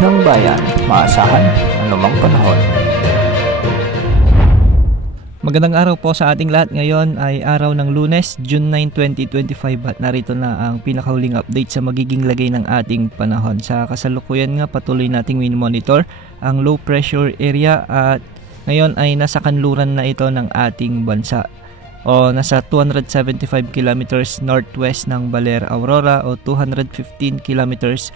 ng bayan, maasahan anumang panahon. Magandang araw po sa ating lahat. Ngayon ay araw ng Lunes, June 9, 2025 at narito na ang pinakahuling update sa magiging lagay ng ating panahon. Sa kasalukuyan nga patuloy nating monitor ang low pressure area at ngayon ay nasa kanluran na ito ng ating bansa o nasa 275 kilometers northwest ng Baler, Aurora o 215 kilometers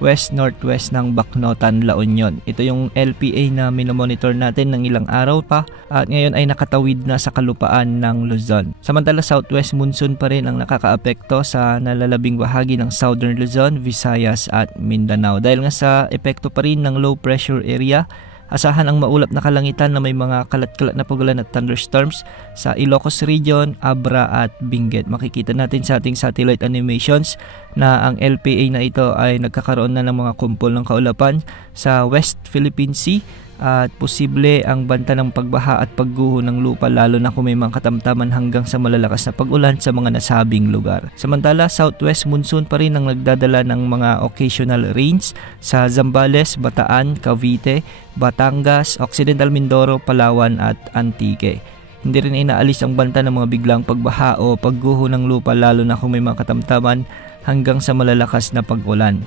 west-northwest ng Bacnotan, La Union. Ito yung LPA na minomonitor natin ng ilang araw pa at ngayon ay nakatawid na sa kalupaan ng Luzon. Samantala southwest monsoon pa rin ang nakakaapekto sa nalalabing bahagi ng Southern Luzon, Visayas at Mindanao. Dahil nga sa epekto pa rin ng low pressure area, asahan ang maulap na kalangitan na may mga kalat-kalat na pagulan at thunderstorms sa Ilocos Region, Abra at Benguet. Makikita natin sa ating satellite animations na ang LPA na ito ay nagkakaroon na ng mga kumpol ng kaulapan sa West Philippine Sea at posible ang banta ng pagbaha at pagguho ng lupa lalo na kung may mga katamtaman hanggang sa malalakas na pag-ulan sa mga nasabing lugar. Samantala, southwest monsoon pa rin ang nagdadala ng mga occasional rains sa Zambales, Bataan, Cavite, Batangas, Occidental Mindoro, Palawan at Antique. Hindi rin inaalis ang banta ng mga biglang pagbaha o pagguho ng lupa lalo na kung may mga katamtaman hanggang sa malalakas na pag-ulan.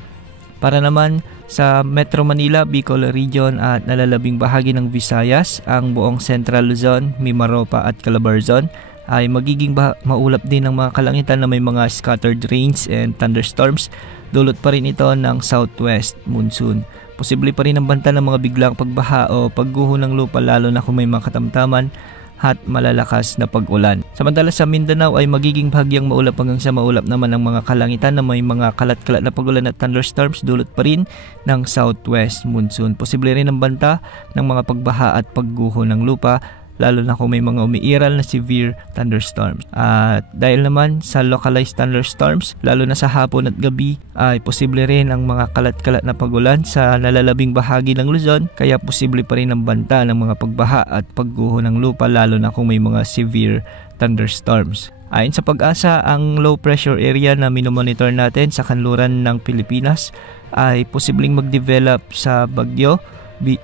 Para naman sa Metro Manila, Bicol Region at nalalabing bahagi ng Visayas, ang buong Central Luzon, Mimaropa at Calabarzon ay magiging maulap din ng mga kalangitan na may mga scattered rains and thunderstorms. Dulot pa rin ito ng southwest monsoon. Posible pa rin ang banta ng mga biglang pagbaha o pagguho ng lupa lalo na kung may mga katamtaman at malalakas na pag-ulan. Samantala sa Mindanao ay magiging bahagyang maulap hanggang sa maulap naman ang mga kalangitan na may mga kalat-kalat na pag-ulan at thunderstorms dulot pa rin ng southwest monsoon. Posible rin ang banta ng mga pagbaha at pagguho ng lupa lalo na kung may mga umiiral na severe thunderstorms. At dahil naman sa localized thunderstorms, lalo na sa hapon at gabi, ay posible rin ang mga kalat-kalat na pagulan sa nalalabing bahagi ng Luzon, kaya posible pa rin ang banta ng mga pagbaha at pagguho ng lupa lalo na kung may mga severe thunderstorms. Ayon sa Pag-asa, ang low pressure area na minomonitor natin sa kanluran ng Pilipinas ay posibleng mag-develop sa bagyo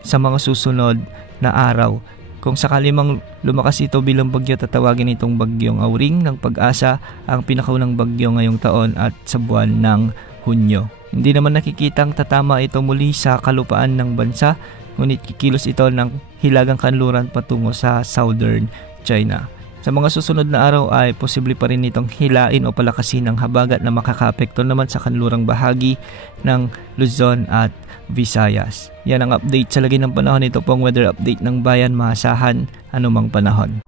sa mga susunod na araw. Kung sakali mang lumakas ito bilang bagyo, tatawagin itong bagyong Auring ng Pag-asa, ang pinakaunang bagyo ngayong taon at sa buwan ng Hunyo. Hindi naman nakikitang tatama ito muli sa kalupaan ng bansa, ngunit kikilos ito ng hilagang kanluran patungo sa southern China. Sa mga susunod na araw ay posible pa rin itong hilain o palakasin ng habagat na makakaapekto naman sa kanlurang bahagi ng Luzon at Visayas. Yan ang update sa lagay ng panahon. Ito pong weather update ng bayan, maasahan anumang panahon.